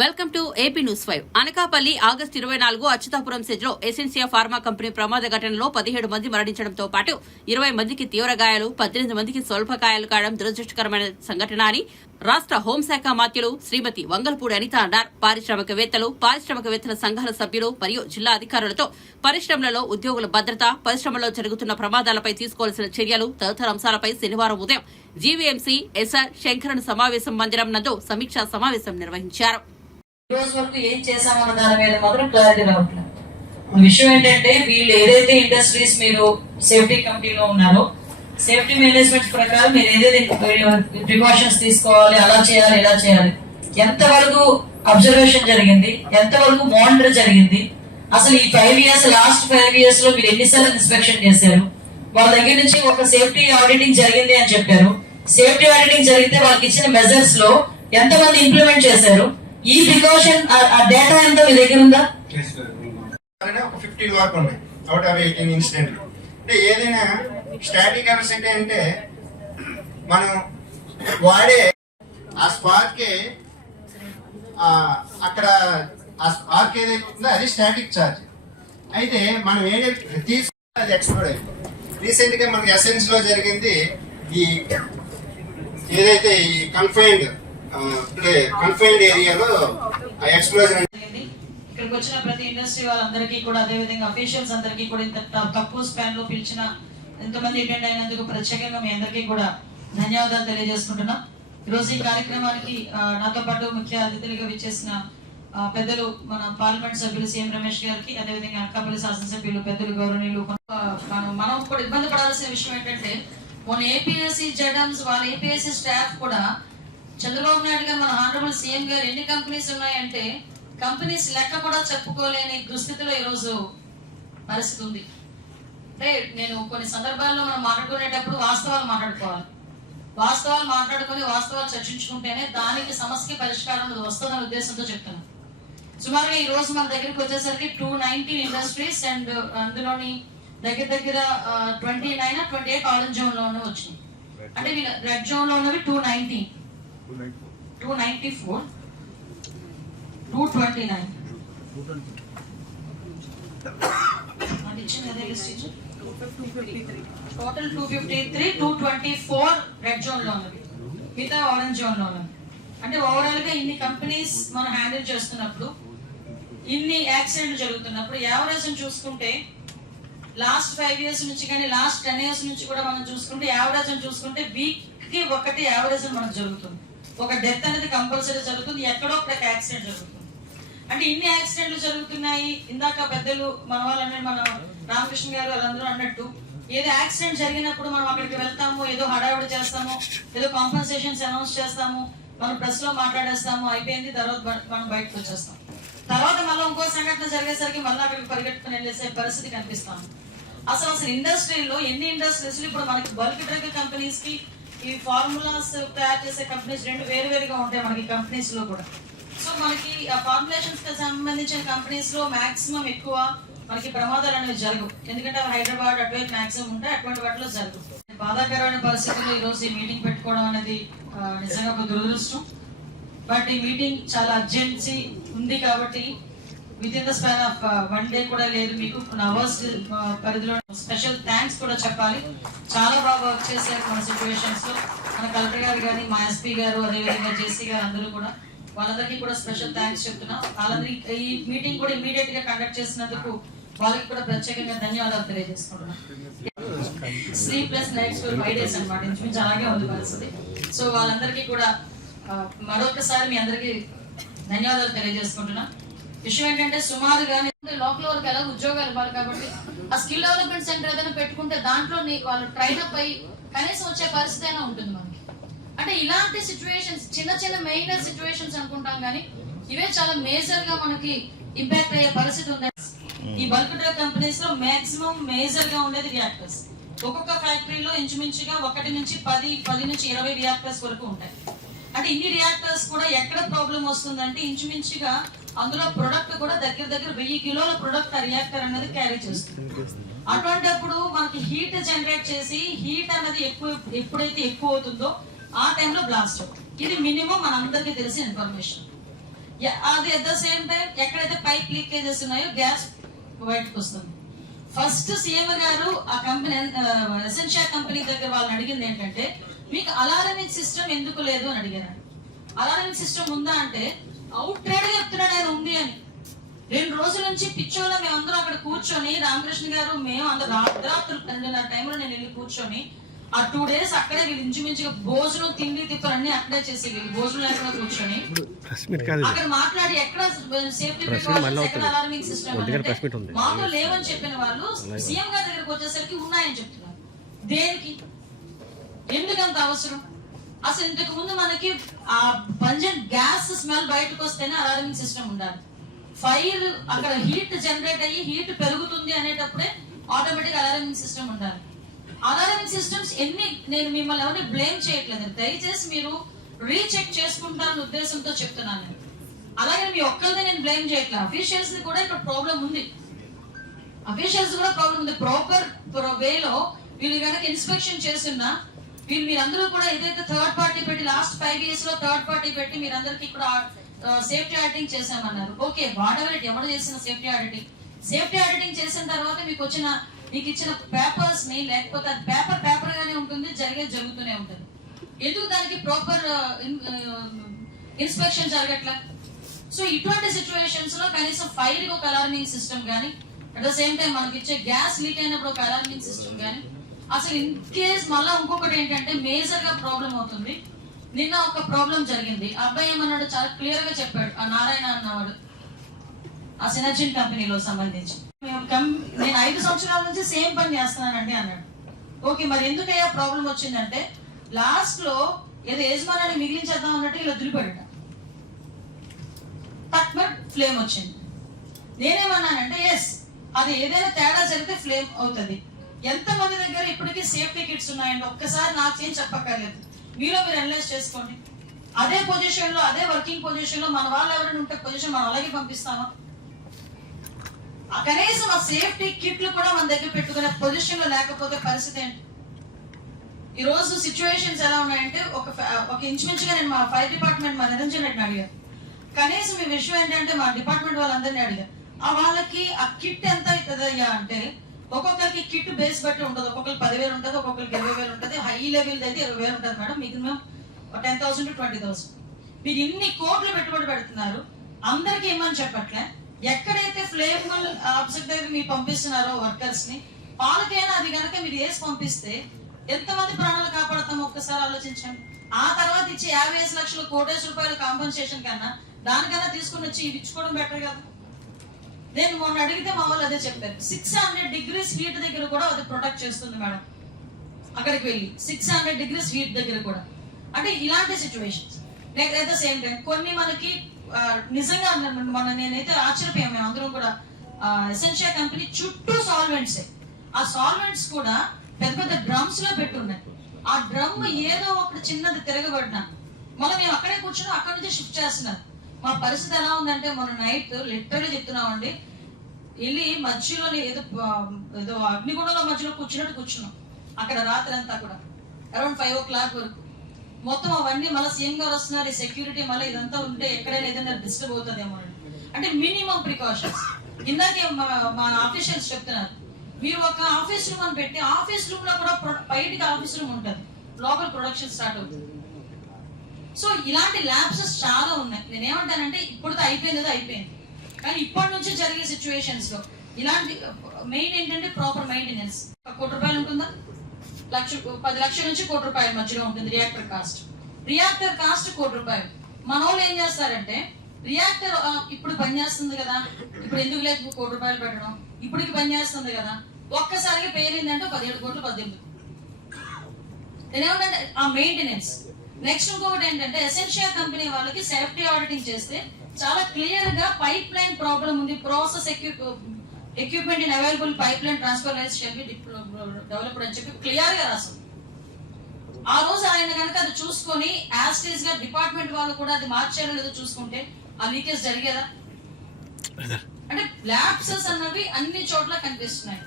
Welcome to AP news five. Anakapalli August ఇరవై నాలుగు అచ్యుతాపురం సెజ్లో ఎసెన్సియా ఫార్మా కంపెనీ ప్రమాద ఘటనలో పదిహేడు మంది మరణించడంతో పాటు ఇరవై మందికి తీవ్ర గాయాలు పద్దెనిమిది మందికి స్వల్ప గాయాలు కావడం దురదృష్టకరమైన సంఘటన అని రాష్ట్ర హోంశాఖ మాత్యులు శ్రీమతి వంగల్పూడి అనిత అన్నారు. పారిశ్రామికవేత్తలు పారిశ్రామికవేత్తల సంఘాల సభ్యులు మరియు జిల్లా అధికారులతో పరిశ్రమలలో ఉద్యోగుల భద్రత పరిశ్రమలో జరుగుతున్న ప్రమాదాలపై తీసుకోవాల్సిన చర్యలు తదితర అంశాలపై శనివారం ఉదయం జీవీఎంసీ ఎస్ఆర్ శంకరన్ సమావేశం మందిరం నందు సమీక్షా సమావేశం నిర్వహించారు. రోజు వరకు ఏం చేశామన్న దాని మీద మాత్రం క్లారిటీ రావట్లేదు విషయం ఏంటంటే వీళ్ళు ఏదైతే ఇండస్ట్రీస్ మీరు సేఫ్టీ కమిటీలో ఉన్నారో సేఫ్టీ మేనేజ్మెంట్ ప్రకారం మీరు ఏదైతే ప్రికాషన్స్ తీసుకోవాలి అలా చేయాలి ఇలా చేయాలి ఎంతవరకు అబ్జర్వేషన్ జరిగింది ఎంతవరకు మానిటర్ జరిగింది అసలు ఈ ఫైవ్ ఇయర్స్ లాస్ట్ ఫైవ్ ఇయర్స్లో మీరు ఎన్నిసార్లు ఇన్స్పెక్షన్ చేశారు వాళ్ళ దగ్గర నుంచి ఒక సేఫ్టీ ఆడిటింగ్ జరిగింది అని చెప్పారు. సేఫ్టీ ఆడిటింగ్ జరిగితే వాళ్ళకి ఇచ్చిన మెజర్స్లో ఎంతమంది ఇంప్లిమెంట్ చేశారు ఈ ప్రికాషన్ ఆ డేటా ఎంత మీ దగ్గర ఉందా? ఒక ఫిఫ్టీ వరకు ఉన్నాయి అవుట్ ఆఫ్ ఎయిటీన్ ఇన్సిడెంట్ అంటే ఏదైనా స్టాటిక్ ఎర్రర్స్ అంటే అంటే మనం వాడే ఆ స్పార్కే అక్కడ ఆ స్పార్క్ ఏదైతే ఉందో అది స్టాటిక్ చార్జ్ అయితే మనం ఏదైతే తీసుకున్న అది ఎక్స్ప్లోర్ అయింది. రీసెంట్గా మనకి ఎసెన్స్లో జరిగింది ఈ ఏదైతే ఈ కన్ఫైన్డ్ కన్ఫైన్డ్ ఏరియాలో ఎక్స్ప్లోజన్ ఇక్కడికి వచ్చిన ప్రతి ఇండస్ట్రీ వాళ్ళందరికీ కూడా అదే విధంగా అఫీషియల్స్ అందరికీ కూడా ఇంత తక్కువ స్పాన్లో పిలిచిన ఎంతమంది అటెండ్ అయినందుకు ప్రత్యేకంగా మీ అందరికీ కూడా ధన్యవాదాలు తెలియజేసుకుంటున్నాం. ఈరోజు ఈ కార్యక్రమానికి నాతో పాటు ముఖ్య అతిథులుగా విచ్చేసిన పెద్దలు మన పార్లమెంట్ సభ్యులు సీఎం రమేష్ గారికి అదేవిధంగా అనకాపల్లి శాసనసభ్యులు పెద్దలు గౌరవనీయులు మనం మనం కూడా ఇబ్బంది పడాల్సిన విషయం ఏంటంటే మన ఏపీఎస్సీ జడమ్స్ వాళ్ళ ఏపీఎస్సీ స్టాఫ్ కూడా చంద్రబాబు నాయుడు గారు మన ఆనరబుల్ సీఎం గారు ఎన్ని కంపెనీస్ ఉన్నాయంటే కంపెనీస్ లెక్క కూడా చెప్పుకోలేని దుస్థితిలో ఈరోజు పరిస్థితి ఉంది. అంటే నేను కొన్ని సందర్భాల్లో మనం మాట్లాడుకునేటప్పుడు వాస్తవాలు మాట్లాడుకోవాలి. వాస్తవాలు మాట్లాడుకొని వాస్తవాలు చర్చించుకుంటేనే దానికి సమస్యకి పరిష్కారం వస్తుందనే ఉద్దేశంతో చెప్తున్నాను. సుమారుగా ఈ రోజు మన దగ్గరికి వచ్చేసరికి టూ నైన్టీన్ ఇండస్ట్రీస్ అండ్ అందులోని దగ్గర దగ్గర twenty nine twenty eight orange జోన్లోనే వచ్చింది అంటే రెడ్ జోన్లో ఉన్నవి two nineteen two ninety four two twenty nine total two fifty three two twenty four red జోన్లో ఉన్నవి మిగతా ఆరెంజ్ జోన్లో ఉన్నవి అంటే ఓవరాల్గా ఇన్ని కంపెనీస్ మనం హ్యాండిల్ చేస్తున్నప్పుడు ఇన్ని యాక్సిడెంట్ జరుగుతున్నప్పుడు యావరేజ్ చూసుకుంటే లాస్ట్ ఫైవ్ ఇయర్స్ నుంచి కానీ లాస్ట్ టెన్ ఇయర్స్ నుంచి కూడా మనం చూసుకుంటే యావరేజ్ చూసుకుంటే వీక్కి ఒకటి యావరేజ్ మనకు జరుగుతుంది. ఒక డెత్ అనేది కంపల్సరీ జరుగుతుంది ఎక్కడో ఒక యాక్సిడెంట్ జరుగుతుంది. అంటే ఇన్ని యాక్సిడెంట్లు జరుగుతున్నాయి ఇందాక పెద్దలు మన వాళ్ళని మన రామకృష్ణ గారు వాళ్ళందరూ అన్నట్టు ఏదో యాక్సిడెంట్ జరిగినప్పుడు మనం అక్కడికి వెళ్తాము ఏదో హడావిడి చేస్తాము ఏదో కాంపన్సేషన్స్ అనౌన్స్ చేస్తాము మనం ప్రెస్లో మాట్లాడేస్తాము అయిపోయింది తర్వాత మనం బయటకు వచ్చేస్తాం. తర్వాత మళ్ళీ ఇంకో సంఘటన జరిగేసరికి మళ్ళీ అక్కడికి పరిగెట్టుకుని వెళ్ళేసే పరిస్థితి కనిపిస్తాం అసలు అసలు ఇండస్ట్రీలో ఎన్ని ఇండస్ట్రీస్ ఇప్పుడు మనకి బల్క్ డ్రగ్ కంపెనీస్కి ఈ ఫార్ములాస్ తయారు చేసే కంపెనీస్ రెండు వేరు వేరుగా ఉంటాయి మనకి కంపెనీస్లో కూడా. సో మనకి ఆ ఫార్ములేషన్స్కి సంబంధించిన కంపెనీస్లో మాక్సిమం ఎక్కువ మనకి ప్రమాదాలు అనేవి జరగవు. ఎందుకంటే హైదరాబాద్ అటువైపు మాక్సిమం ఉంటాయి అటువంటి వాటిలో జరగవు. బాధాకరమైన పరిస్థితుల్లో ఈ రోజు ఈ మీటింగ్ పెట్టుకోవడం అనేది నిజంగా ఒక దురదృష్టం. బట్ ఈ మీటింగ్ చాలా అర్జెన్సీ ఉంది కాబట్టి within the span of one day కూడా లేదు. మీకు అవర్స్ పరిధిలో స్పెషల్ థ్యాంక్స్ కూడా చెప్పాలి. చాలా బాగా వర్క్ చేశారు మన సిచ్యువేషన్స్లో. మన కలెక్టర్ గారు కానీ మా ఎస్పీ గారు అదేవిధంగా జేసీ గారు అందరూ కూడా. వాళ్ళందరికీ కూడా స్పెషల్ థ్యాంక్స్ చెప్తున్నా. వాళ్ళందరికీ ఈ మీటింగ్ కూడా ఇమీడియట్గా కండక్ట్ చేసినందుకు వాళ్ళకి కూడా ప్రత్యేకంగా ధన్యవాదాలు తెలియజేసుకుంటున్నాను three plus nights five days అనమాట ఇంచుమించు అలాగే ఉంది పరిస్థితి. సో వాళ్ళందరికీ కూడా uh, మరొకసారి మీ అందరికీ ధన్యవాదాలు తెలియజేసుకుంటున్నా. విషయం ఏంటంటే సుమారుగా లోకల్ వాళ్ళకి ఎలా ఉద్యోగాలు ఇవ్వాలి కాబట్టి ఆ స్కిల్ డెవలప్మెంట్ సెంటర్ ఏదైనా పెట్టుకుంటే దాంట్లో వాళ్ళు ట్రైన్ అప్ అయ్యి కనీసం వచ్చే పరిస్థితి అయినా ఉంటుంది మనకి. అంటే ఇలాంటి సిచ్యువేషన్స్ చిన్న చిన్న మెయినర్ సిచ్యువేషన్స్ అనుకుంటాం కానీ ఇవే చాలా మేజర్గా మనకి ఇంపాక్ట్ అయ్యే పరిస్థితి ఉంది ఈ బల్క్ డ్రగ్ కంపెనీస్లో మాక్సిమం మేజర్గా ఉండేది రియాక్టర్స్ ఒక్కొక్క ఫ్యాక్టరీలో ఇంచుమించుగా ఒకటి నుంచి పది పది నుంచి ఇరవై రియాక్టర్స్ వరకు ఉంటాయి. అంటే ఇన్ని రియాక్టర్స్ కూడా ఎక్కడ ప్రాబ్లం వస్తుందంటే ఇంచుమించుగా అందులో ప్రొడక్ట్ కూడా దగ్గర దగ్గర వెయ్యి కిలోల ప్రొడక్ట్ ఆ రియాక్టర్ అనేది క్యారీ చేస్తుంది. అటువంటిప్పుడు మనకి హీట్ జనరేట్ చేసి హీట్ అనేది ఎక్కువ ఎప్పుడైతే ఎక్కువ అవుతుందో ఆ టైంలో బ్లాస్ట్ అవుతుంది. ఇది మినిమం మనందరికీ తెలిసిన ఇన్ఫర్మేషన్ అది ఎట్ ద సేమ్ టైం ఎక్కడైతే పైప్ లీకేజెస్ ఉన్నాయో గ్యాస్ బయటకు వస్తుంది. ఫస్ట్ సీఎం గారు ఆ కంపెనీ ఎసెన్షియా కంపెనీ దగ్గర వాళ్ళని అడిగింది ఏంటంటే మీకు అలారమింగ్ సిస్టమ్ ఎందుకు లేదు? అని అడిగారు. అలారమింగ్ సిస్టమ్ ఉందా అంటే అవుట్ ట్రేడ్ చెప్తున్నాడు ఆయన ఉంది అని రెండు రోజుల నుంచి పిచ్చోళ్ళ మేమందరం అక్కడ కూర్చొని రామకృష్ణ గారు మేము అందరూ రాత్రులు పన్నెండున్నర టైంలో నేను వెళ్ళి కూర్చొని ఆ టూ డేస్ అక్కడే వీళ్ళు ఇంచుమించుగా భోజనం తిండి తిప్పలు అన్ని అక్కడే చేసి వీళ్ళు భోజనం లేకుండా కూర్చొని. అక్కడ మాట్లాడి ఎక్కడ సేఫ్టీ. Alarming system. మాకు లేవని చెప్పిన వాళ్ళు సీఎం గారి దగ్గరకు వచ్చేసరికి ఉన్నాయని చెప్తున్నారు దేనికి ఎందుకంత అవసరం అసలు ఇంతకు ముందు మనకి ఆ పంజన్ గ్యాస్ స్మెల్ బయటకు వస్తేనే అలారమింగ్ సిస్టమ్ ఉండాలి. ఫైర్ అక్కడ హీట్ జనరేట్ అయ్యి హీట్ పెరుగుతుంది అనేటప్పుడే ఆటోమేటిక్ అలారమింగ్ సిస్టమ్ ఉండాలి. అలారమింగ్ సిస్టమ్స్ ఎన్ని నేను మిమ్మల్ని ఎవరిని బ్లేమ్ చేయట్లేదు. దయచేసి మీరు రీచెక్ చేసుకుంటారని ఉద్దేశంతో చెప్తున్నాను. నేను. అలాగే మీ ఒక్కరిదే నేను బ్లేమ్ చేయట్లేదు. అఫీషియల్స్ కూడా ఇక్కడ ప్రాబ్లం ఉంది. అఫీషియల్స్ కూడా ప్రాబ్లం ఉంది. ప్రాపర్ వేలో వీళ్ళు కనుక ఇన్స్పెక్షన్ చేస్తున్నా వీళ్ళు మీరందరూ కూడా ఏదైతే థర్డ్ పార్టీ పెట్టి లాస్ట్ ఫైవ్ ఇయర్స్లో థర్డ్ పార్టీ పెట్టి మీరందరికీ ఇక్కడ సేఫ్టీ ఆడిటింగ్ చేశామన్నారు. ఓకే వాడవరెట్ ఎవరు చేసిన సేఫ్టీ ఆడిటింగ్ సేఫ్టీ ఆడిటింగ్ చేసిన తర్వాత మీకు వచ్చిన మీకు ఇచ్చిన పేపర్స్ని లేకపోతే అది పేపర్ పేపర్ గానే ఉంటుంది జరిగేది జరుగుతూనే ఉంటుంది. ఎందుకు దానికి ప్రాపర్ ఇన్స్పెక్షన్ జరగట్లా? సో ఇటువంటి సిచ్యువేషన్స్లో కనీసం ఫైర్ ఒక అలార్మింగ్ సిస్టమ్ గానీ అట్ ద సేమ్ టైం మనకి ఇచ్చే గ్యాస్ లీక్ అయినప్పుడు ఒక అలార్మింగ్ సిస్టమ్ గానీ అసలు ఇన్ కేస్ మళ్ళీ ఇంకొకటి ఏంటంటే మేజర్గా ప్రాబ్లం అవుతుంది. నిన్న ఒక ప్రాబ్లం జరిగింది. అబ్బాయి ఏమన్నాడు? చాలా క్లియర్గా చెప్పాడు. ఆ నారాయణ అన్నవాడు. ఆ సినర్జిన్ కంపెనీలో సంబంధించి. నేను ఐదు సంవత్సరాల నుంచి సేమ్ పని చేస్తున్నానండి అన్నాడు. ఓకే మరి ఎందుకయ్యా ప్రాబ్లం వచ్చిందంటే లాస్ట్లో ఏదో యజమానాన్ని మిగిలించేద్దాం అన్నట్టు ఇలా దులిపాడట తక్కువ ఫ్లేమ్ వచ్చింది. నేనేమన్నానంటే ఎస్ అది ఏదైనా తేడా జరిగితే ఫ్లేమ్ అవుతుంది. ఎంత మంది దగ్గర ఇప్పటికీ సేఫ్టీ కిట్స్ ఉన్నాయండి? ఒక్కసారి నాకు ఏం చెప్పక్కర్లేదు. మీలో మీరు అనలైజ్ చేసుకోండి. అదే పొజిషన్లో అదే వర్కింగ్ పొజిషన్లో మన వాళ్ళు ఎవరైనా ఉంటే పొజిషన్ మనం అలాగే పంపిస్తామా? ఆ కనీసం ఆ సేఫ్టీ కిట్లు కూడా మన దగ్గర పెట్టుకునే పొజిషన్లో లేకపోతే పరిస్థితి ఏంటి? ఈ రోజు సిచ్యువేషన్స్ ఎలా ఉన్నాయంటే ఒక ఒక ఇంచుమించుగా నేను మా ఫైర్ డిపార్ట్మెంట్ మా నిరంజన్ రెడ్డిని అడిగాను. కనీసం ఈ విషయం ఏంటంటే మా డిపార్ట్మెంట్ వాళ్ళందరినీ అడిగాను. ఆ వాళ్ళకి ఆ కిట్ ఎంత అవుతుందయ్యా అంటే ఒక్కొక్కరికి కిట్ బేస్ బట్టి ఉంటుంది. ఒక్కొక్కరికి పదివేలు ఉంటుంది ఒక్కొక్కరికి ఇరవై వేలు ఉంటుంది. హై లెవెల్ అయితే ఇరవై వేలు ఉంటుంది madam. Minimum ten thousand to twenty thousand. మీరు ఇన్ని కోట్లు పెట్టుబడి పెడుతున్నారు. అందరికి ఏమని చెప్పట్లే. ఎక్కడైతే ఫ్లేమల్ ఆబ్జెక్ట్ దగ్గర మీరు పంపిస్తున్నారో వర్కర్స్ని వాళ్ళకైనా అది కనుక మీరు వేసి పంపిస్తే ఎంతమంది ప్రాణాలు కాపాడతాం ఒక్కసారి ఆలోచించండి. ఆ తర్వాత ఇచ్చే యాభై ఐదు లక్షల కోటేసి రూపాయల కాంపెన్సేషన్ కన్నా దానికన్నా తీసుకుని వచ్చి ఇవి ఇచ్చుకోవడం బెటర్ కదా. నేను మొన్న అడిగితే మా వాళ్ళు అదే చెప్పారు. సిక్స్ హండ్రెడ్ డిగ్రీస్ హీట్ దగ్గర కూడా అది ప్రొటెక్ట్ చేస్తుంది మేడం. అక్కడికి వెళ్ళి. సిక్స్ హండ్రెడ్ డిగ్రీస్ హీట్ దగ్గర కూడా. అంటే ఇలాంటి situations at the same time కొన్ని మనకి నిజంగా మన నేనైతే ఆశ్చర్యపోయాం మేము అందరం కూడా ఎసెన్షియా కంపెనీ చుట్టూ సాల్వెంట్సే ఆ సాల్వెంట్స్ కూడా పెద్ద పెద్ద డ్రమ్స్లో పెట్టున్నాయి. ఆ డ్రమ్ ఏదో ఒకటి చిన్నది తిరగబడినా. మళ్ళీ మేము అక్కడే కూర్చుని అక్కడ నుంచి షిఫ్ట్ చేస్తున్నారు. మా పరిస్థితి ఎలా ఉందంటే మొన్న నైట్ లిటరలీ చెప్తున్నామండి. వెళ్ళి మధ్యలోని ఏదో ఏదో అగ్నిగుండంలో మధ్యలో కూర్చున్నట్టు కూర్చున్నాం. అక్కడ రాత్రి అంతా కూడా. అరౌండ్ ఫైవ్ ఓ క్లాక్ వరకు. మొత్తం అవన్నీ మళ్ళీ సీఎం గారు వస్తున్నారు ఈ సెక్యూరిటీ మళ్ళీ ఇదంతా ఉంటే ఎక్కడైనా ఏదైనా డిస్టర్బ్ అవుతుందేమో అని. అంటే మినిమం ప్రికాషన్స్ ఇందాకే మా ఆఫీషియల్స్ చెప్తున్నారు. మీరు ఒక ఆఫీస్ రూమ్ అని పెట్టి ఆఫీస్ రూమ్లో కూడా బయటికి ఆఫీస్ రూమ్ ఉంటుంది. లోకల్ ప్రొడక్షన్ స్టార్ట్ అవుతుంది. సో ఇలాంటి ల్యాబ్సెస్ చాలా ఉన్నాయి. నేను ఏమంటానంటే ఇప్పుడుతో అయిపోయింది. అయిపోయింది కానీ ఇప్పటి నుంచి జరిగే సిచ్యువేషన్స్లో ఇలాంటి మెయిన్ ఏంటంటే ప్రాపర్ మెయింటెనెన్స్ కోటి రూపాయలు ఉంటుందా? లక్ష పది లక్షల నుంచి కోటి రూపాయల మధ్యలో ఉంటుంది రియాక్టర్ కాస్ట్ రియాక్టర్ కాస్ట్ కోటి రూపాయలు. మన వాళ్ళు ఏం చేస్తారంటే రియాక్టర్ ఇప్పుడు పనిచేస్తుంది కదా. ఇప్పుడు ఎందుకు లేదు కోటి రూపాయలు పెట్టడం? ఇప్పటికి పనిచేస్తుంది కదా. ఒక్కసారిగా పేరిందంటే పదిహేడు కోట్లు పద్దెనిమిది. నేనేమంటే ఆ మెయింటెనెన్స్ నెక్స్ట్ ఇంకొకటి ఏంటంటే ఎసెన్షియా కంపెనీ వాళ్ళకి సేఫ్టీ ఆడిటింగ్ చేస్తే చాలా క్లియర్గా పైప్ లైన్ ప్రాబ్లం ఉంది process equipment in available pipeline transfer lines shell developed అని చెప్పి క్లియర్గా రాసింది. ఆ రోజు ఆయన కనుక అది చూసుకొని యాస్టేజ్గా డిపార్ట్మెంట్ వాళ్ళు కూడా అది మార్చారో లేదో చూసుకుంటే ఆ లీకేజ్ జరిగేదా? అంటే ల్యాబ్సెస్ అన్నవి అన్ని చోట్ల కనిపిస్తున్నాయి.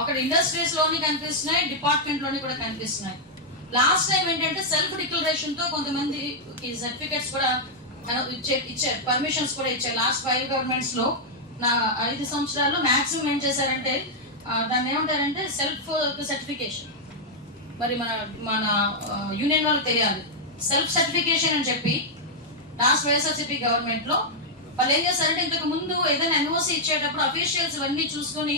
అక్కడ ఇండస్ట్రీస్లోని కనిపిస్తున్నాయి డిపార్ట్మెంట్లోని కూడా కనిపిస్తున్నాయి. లాస్ట్ టైం ఏంటంటే సెల్ఫ్ డిక్లరేషన్తో కొంతమంది ఈ సర్టిఫికెట్స్ కూడా ఇచ్చే- ఇచ్చారు పర్మిషన్స్ కూడా ఇచ్చారు లాస్ట్ ఫైవ్ గవర్నమెంట్స్లో నా ఐదు సంవత్సరాల్లో మాక్సిమం ఏం చేశారంటే దాన్ని ఏమంటారంటే సెల్ఫ్ సర్టిఫికేషన్ మరి మన మన యూనియన్ వాళ్ళకి తెలియాలి. సెల్ఫ్ సర్టిఫికేషన్ అని చెప్పి లాస్ట్ వైఎస్ఆర్సీపీ గవర్నమెంట్లో వాళ్ళు ఏం చేస్తారంటే ఇంతకు ముందు ఏదైనా ఎన్ఓసి ఇచ్చేటప్పుడు అఫీషియల్స్ ఇవన్నీ చూసుకొని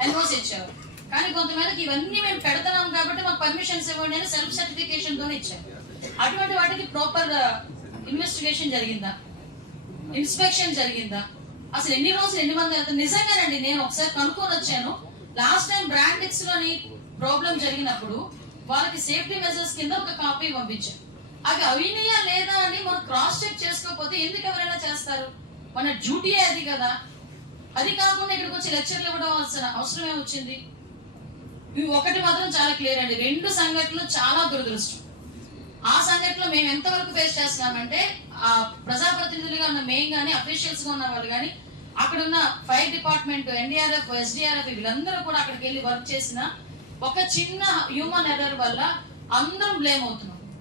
ఎన్ఓసి ఇచ్చారు. కానీ కొంతమందికి ఇవన్నీ మేము పెడుతున్నాం కాబట్టి మాకు పర్మిషన్స్ ఇవ్వండి అని సెల్ఫ్ సర్టిఫికేషన్ తోనే ఇచ్చారు. అటువంటి వాటికి ప్రాపర్ ఇన్వెస్టిగేషన్ uh, జరిగిందా? ఇన్స్పెక్షన్ జరిగిందా? అసలు ఎన్ని రోజులు ఎన్ని మంది వెళ్తారు? నిజంగానండి నేను ఒకసారి కనుక్కొని వచ్చాను. లాస్ట్ టైం బ్రాండెక్స్లోని ప్రాబ్లం జరిగినప్పుడు వాళ్ళకి సేఫ్టీ మెజర్స్ కింద ఒక కాపీ పంపించాం అవి అవినయా లేదా అని మనం క్రాస్ చెక్ చేసుకోకపోతే ఎందుకు ఎవరైనా చేస్తారు? మన డ్యూటీ అది కదా. అది కాకుండా ఇక్కడికి వచ్చి లెక్చర్లు ఇవ్వడం అవసరం అవసరమే వచ్చింది. ఇవి ఒకటి మాత్రం చాలా క్లియర్ అండి. రెండు సంఘటనలు చాలా దురదృష్టం. ఆ సంఘటనలో మేము ఎంతవరకు ఫేస్ చేస్తున్నామంటే ఆ ప్రజాప్రతినిధులుగా ఉన్న మెయిన్ గానీ అఫీషియల్స్గా ఉన్న వాళ్ళు కానీ అక్కడ ఉన్న ఫైర్ డిపార్ట్మెంట్ ఎన్డీఆర్ఎఫ్ ఎస్డీఆర్ఎఫ్ వీళ్ళందరూ కూడా అక్కడికి వెళ్ళి వర్క్ చేసిన ఒక చిన్న హ్యూమన్ ఎర్రర్ వల్ల అందరం బ్లేమ్ అవుతున్నాం.